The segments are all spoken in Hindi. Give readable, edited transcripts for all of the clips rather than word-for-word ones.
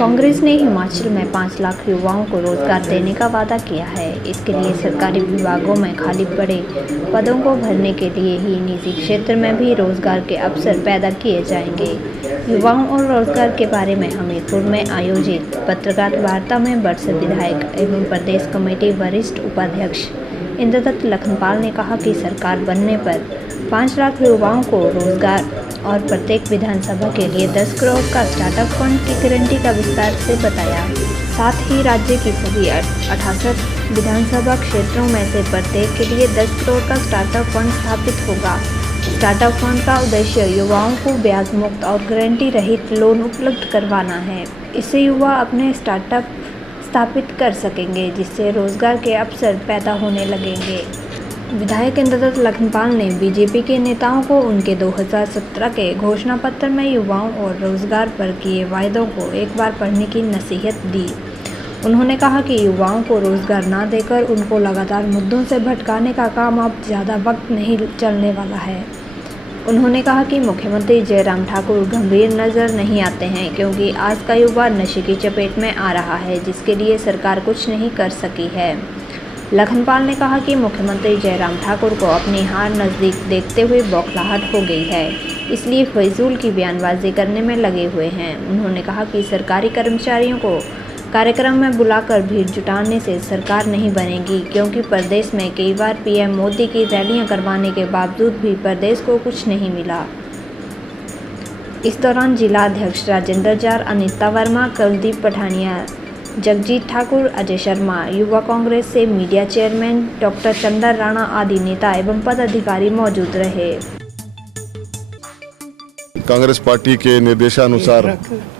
कांग्रेस ने हिमाचल में 5 लाख युवाओं को रोजगार देने का वादा किया है। इसके लिए सरकारी विभागों में खाली पड़े पदों को भरने के लिए ही निजी क्षेत्र में भी रोजगार के अवसर पैदा किए जाएंगे। युवाओं और रोजगार के बारे में हमीरपुर में आयोजित पत्रकार वार्ता में बड़सर विधायक एवं प्रदेश कमेटी वरिष्ठ उपाध्यक्ष इंद्रदत्त लखनपाल ने कहा कि सरकार बनने पर 5 लाख युवाओं को रोजगार और प्रत्येक विधानसभा के लिए 10 करोड़ का स्टार्टअप फंड की गारंटी का विस्तार से बताया। साथ ही राज्य की सभी 68 विधानसभा क्षेत्रों में से प्रत्येक के लिए 10 करोड़ का स्टार्टअप फंड स्थापित होगा। स्टार्टअप फंड का उद्देश्य युवाओं को ब्याज मुक्त और गारंटी रहित लोन उपलब्ध करवाना है। इससे युवा अपने स्टार्टअप स्थापित कर सकेंगे, जिससे रोजगार के अवसर पैदा होने लगेंगे। विधायक इंद्रदत्त लखनपाल ने बीजेपी के नेताओं को उनके 2017 के घोषणा पत्र में युवाओं और रोजगार पर किए वायदों को एक बार पढ़ने की नसीहत दी। उन्होंने कहा कि युवाओं को रोजगार न देकर उनको लगातार मुद्दों से भटकाने का काम अब ज़्यादा वक्त नहीं चलने वाला है। उन्होंने कहा कि मुख्यमंत्री जयराम ठाकुर गंभीर नज़र नहीं आते हैं, क्योंकि आज का युवा नशे की चपेट में आ रहा है, जिसके लिए सरकार कुछ नहीं कर सकी है। लखनपाल ने कहा कि मुख्यमंत्री जयराम ठाकुर को अपनी हार नज़दीक देखते हुए बौखलाहट हो गई है, इसलिए फजूल की बयानबाजी करने में लगे हुए हैं। उन्होंने कहा कि सरकारी कर्मचारियों को कार्यक्रम में बुलाकर भीड़ जुटाने से सरकार नहीं बनेगी, क्योंकि प्रदेश में कई बार पीएम मोदी की रैलियां करवाने के बावजूद भी प्रदेश को कुछ नहीं मिला। इस दौरान जिला अध्यक्ष राजेंद्र जार, अनिता वर्मा, कुलदीप पठानिया, जगजीत ठाकुर, अजय शर्मा, युवा कांग्रेस से media chairman doctor Chander Rana आदि नेता एवं पदाधिकारी मौजूद रहे। कांग्रेस पार्टी के निर्देशानुसार,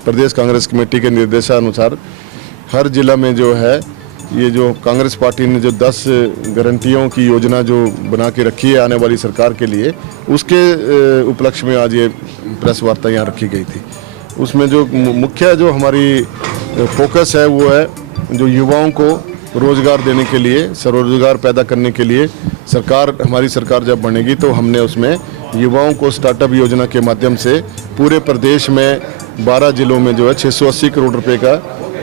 प्रदेश कांग्रेस कमेटी के निर्देशानुसार हर जिला में जो है ये जो कांग्रेस पार्टी ने जो 10 गारंटियों की योजना जो बना के रखी है आने वाली सरकार के लिए, उसके उपलक्ष्य में आज ये प्रेस वार्ता यहाँ रखी गई थी। उसमें जो मुख्य जो हमारी फोकस है वो है जो युवाओं को रोज़गार देने के लिए, स्वरोजगार पैदा करने के लिए हमारी सरकार जब बनेगी तो हमने उसमें युवाओं को स्टार्टअप योजना के माध्यम से पूरे प्रदेश में 12 जिलों में जो है 680 करोड़ रुपए का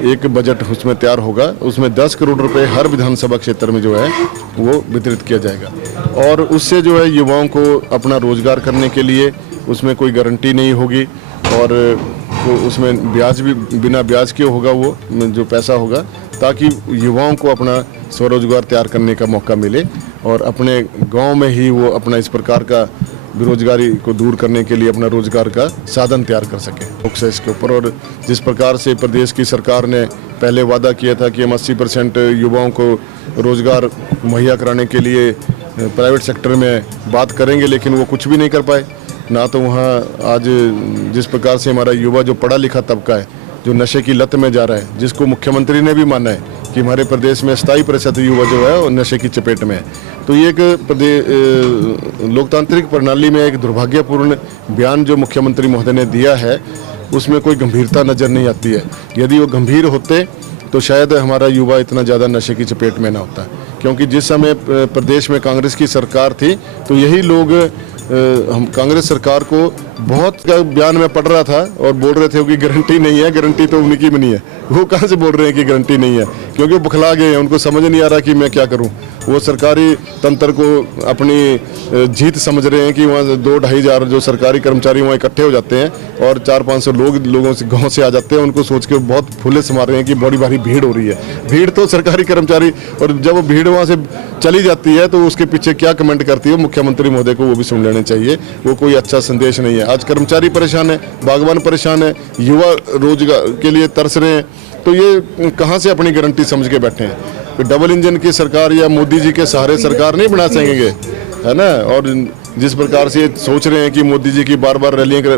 एक बजट उसमें तैयार होगा। उसमें 10 करोड़ रुपए हर विधानसभा क्षेत्र में जो है वो वितरित किया जाएगा और उससे जो है युवाओं को अपना रोज़गार करने के लिए उसमें कोई गारंटी नहीं होगी और उसमें ब्याज भी बिना ब्याज के होगा, वो जो पैसा होगा, ताकि युवाओं को अपना स्वरोजगार तैयार करने का मौका मिले और अपने गांव में ही वो अपना इस प्रकार का बेरोजगारी को दूर करने के लिए अपना रोजगार का साधन तैयार कर सके फोकस इसके ऊपर। और जिस प्रकार से प्रदेश की सरकार ने पहले वादा किया था कि हम 80% युवाओं को रोजगार मुहैया कराने के लिए प्राइवेट सेक्टर में बात करेंगे, लेकिन वो कुछ भी नहीं कर पाए। ना तो वहाँ आज जिस प्रकार से हमारा युवा जो पढ़ा लिखा तबका है जो नशे की लत में जा रहा है, जिसको मुख्यमंत्री ने भी माना है कि हमारे प्रदेश में 27% युवा जो है वो नशे की चपेट में है, तो ये एक लोकतांत्रिक प्रणाली में एक दुर्भाग्यपूर्ण बयान जो मुख्यमंत्री महोदय ने दिया है उसमें कोई गंभीरता नज़र नहीं आती है। यदि वो गंभीर होते तो शायद हमारा युवा इतना ज़्यादा नशे की चपेट में ना होता, क्योंकि जिस समय प्रदेश में कांग्रेस की सरकार थी तो यही लोग हम कांग्रेस सरकार को बहुत बयान में पढ़ रहा था और बोल रहे थे कि गारंटी नहीं है, गारंटी तो उन्हीं की बनी है। वो कहाँ से बोल रहे हैं कि गारंटी नहीं है, क्योंकि वो बखला गए हैं, उनको समझ नहीं आ रहा कि मैं क्या करूं। वो सरकारी तंत्र को अपनी जीत समझ रहे हैं कि वहाँ 2-2.5 हज़ार जो सरकारी कर्मचारी वहाँ इकट्ठे हो जाते हैं और 400-500 लोगों से गाँव से आ जाते हैं। उनको सोच के बहुत फुले समा रहे हैं कि बड़ी भारी भीड़ हो रही है। भीड़ तो सरकारी कर्मचारी, और जब वो भीड़ वहाँ से चली जाती है तो उसके पीछे क्या कमेंट करती है मुख्यमंत्री महोदय को वो भी सुन लेने चाहिए। वो कोई अच्छा संदेश नहीं है। आज कर्मचारी परेशान है, बागवान परेशान है, युवा रोजगार के लिए तरस रहे हैं, तो ये कहाँ से अपनी गारंटी समझ के बैठे हैं। डबल इंजन की सरकार या मोदी जी के सहारे सरकार नहीं बना सकेंगे, है ना। और जिस प्रकार से सोच रहे हैं कि मोदी जी की बार रैलियां करें,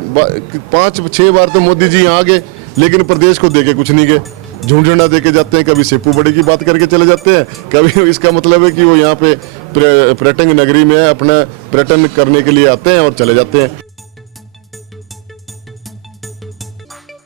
5-6 बार तो मोदी जी यहाँ आ गए, लेकिन प्रदेश को देके कुछ नहीं गए। झुंझुना देके जाते हैं, कभी सेपू बड़े की बात करके चले जाते हैं, कभी इसका मतलब है कि वो यहाँ पे पर्यटन नगरी में अपना पर्यटन करने के लिए आते हैं और चले जाते हैं।